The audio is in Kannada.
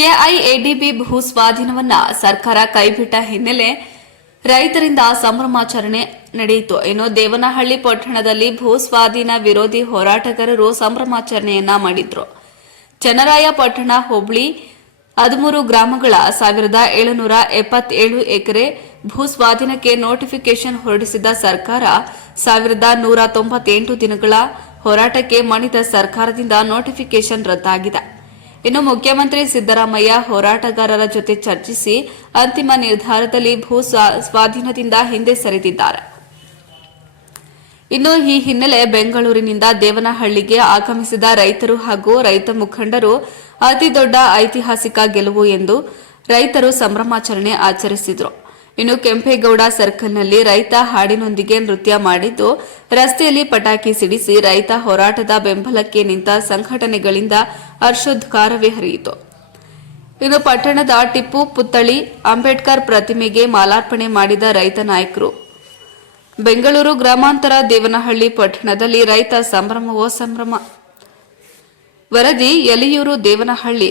ಕೆಐಎಡಿಬಿ ಭೂ ಸ್ವಾಧೀನವನ್ನ ಸರ್ಕಾರ ಕೈಬಿಟ್ಟ ಹಿನ್ನೆಲೆ ರೈತರಿಂದ ಸಂಭ್ರಮಾಚರಣೆ ನಡೆಯಿತು. ಇನ್ನು ದೇವನಹಳ್ಳಿ ಪಟ್ಟಣದಲ್ಲಿ ಭೂ ಸ್ವಾಧೀನ ವಿರೋಧಿ ಹೋರಾಟಗಾರರು ಸಂಭ್ರಮಾಚರಣೆಯನ್ನ ಮಾಡಿದ್ರು. ಚನ್ನರಾಯ ಪಟ್ಟಣ ಹೋಬಳಿ ಹದಿಮೂರು ಗ್ರಾಮಗಳ ಸಾವಿರದ ಏಳುನೂರ ಎಪ್ಪತ್ತೇಳು ಎಕರೆ ಭೂ ಸ್ವಾಧೀನಕ್ಕೆ ನೋಟಿಫಿಕೇಶನ್ ಹೊರಡಿಸಿದ ಸರ್ಕಾರ ಸಾವಿರದ ನೂರ ತೊಂಬತ್ತೆಂಟು ದಿನಗಳ ಹೋರಾಟಕ್ಕೆ ಮಣಿದ ಸರ್ಕಾರದಿಂದ ನೋಟಿಫಿಕೇಶನ್ ರದ್ದಾಗಿದೆ. ಇನ್ನು ಮುಖ್ಯಮಂತ್ರಿ ಸಿದ್ದರಾಮಯ್ಯ ಹೋರಾಟಗಾರರ ಜೊತೆ ಚರ್ಚಿಸಿ ಅಂತಿಮ ನಿರ್ಧಾರದಲ್ಲಿ ಭೂ ಸ್ವಾ- ಸ್ವಾಧೀನದಿಂದ ಹಿಂದೆ ಸರಿದಿದ್ದಾರೆ. ಇನ್ನು ಈ ಹಿನ್ನೆಲೆ ಬೆಂಗಳೂರಿನಿಂದ ದೇವನಹಳ್ಳಿಗೆ ಆಗಮಿಸಿದ ರೈತರು ಹಾಗೂ ರೈತ ಮುಖಂಡರು ಅತಿದೊಡ್ಡ ಐತಿಹಾಸಿಕ ಗೆಲುವು ಎಂದು ರೈತರು ಸಂಭ್ರಮಾಚರಣೆ ಆಚರಿಸಿದರು. ಇನ್ನು ಕೆಂಪೇಗೌಡ ಸರ್ಕಲ್ನಲ್ಲಿ ರೈತ ಹಾಡಿನೊಂದಿಗೆ ನೃತ್ಯ ಮಾಡಿದ್ದು, ರಸ್ತೆಯಲ್ಲಿ ಪಟಾಕಿ ಸಿಡಿಸಿ ರೈತ ಹೋರಾಟದ ಬೆಂಬಲಕ್ಕೆ ನಿಂತ ಸಂಘಟನೆಗಳಿಂದ ಹರ್ಷೋದ್ಗಾರವೇ ಹರಿಯಿತು. ಇನ್ನು ಪಟ್ಟಣದ ಟಿಪ್ಪು ಪುತ್ಥಳಿ ಅಂಬೇಡ್ಕರ್ ಪ್ರತಿಮೆಗೆ ಮಾಲಾರ್ಪಣೆ ಮಾಡಿದ ರೈತ ನಾಯಕರು. ಬೆಂಗಳೂರು ಗ್ರಾಮಾಂತರ ದೇವನಹಳ್ಳಿ ಪಟ್ಟಣದಲ್ಲಿ ರೈತ ಸಂಭ್ರಮವೋ ಸಂಭ್ರಮ? ವರದಿ ಯಲಿಯೂರು ದೇವನಹಳ್ಳಿ.